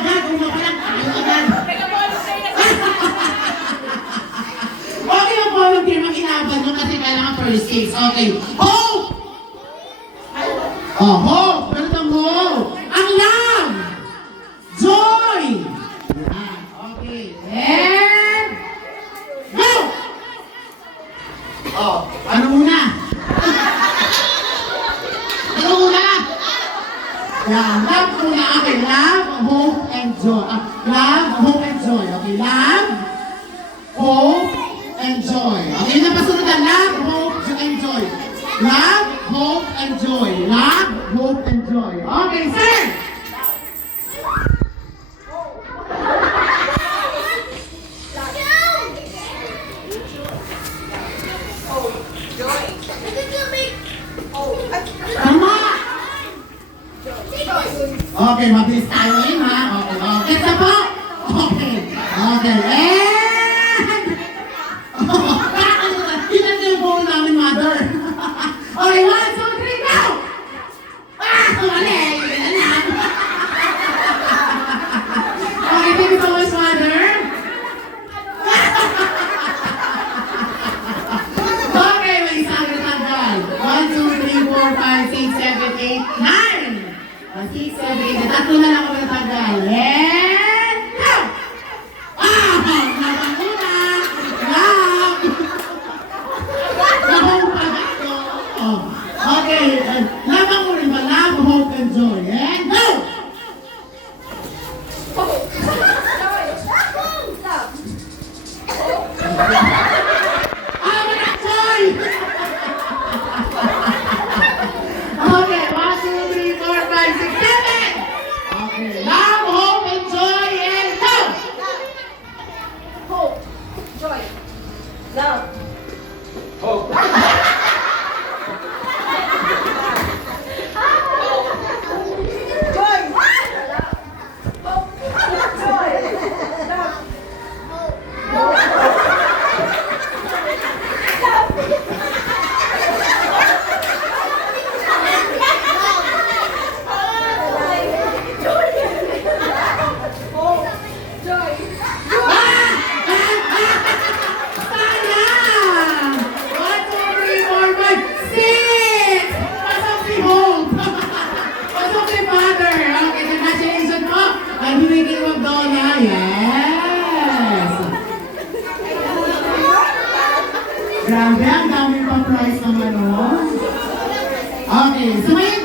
agad. Una pa lang, tayo agad. Okay, ang volunteer, mag-inaban nyo kasi kailangan first six. Okay. Hope! Oh, hope! Pero itong hope! Ang love! Joy! Yan. Okay. And... Go! Oh, ano muna? Ano muna? Yan, love muna. Okay, love, hope, and joy. Love, hope, and joy. Okay, love, hope, and joy. Okay, yun ang pasunod na love, hope, and joy. Love, hope, and joy. Love, hope, and joy. Okay, sir! Tama! Okay, mabilis tayo ngayon ha. Okay, okay. Isa po! Okay. Okay. And... Ilan na yung goal namin, mother? Okay, 1, 2, 3, go! Mali! Ilan na? Okay, thank you so much, mother. Okay, may isang retanggal. 1, 2, 3, 4, 5, 6, 7, 8, 9! 6, 7, 8. Tatlo na lang ako retanggal. And go! Labang una! Love! Labang pagkato! Okay, labang mo rin ba? Love, hope, and joy. And go! Wala joy! Okay, 1, 2, 3, 4, 5, 6, 7! Okay, love, hope, and joy, and go! Hope, joy, love. Hope. Joy! Hope, joy, love. Hope, joy. Sayang! 1, 2, 3, 4, 5, 6! Pasok si Hope! Pasok si Father! Okay, congratulations po! Ang Hurricane of Donna, yes! Grabe, ang daming pa-prize naman, no? Okay, so ngayon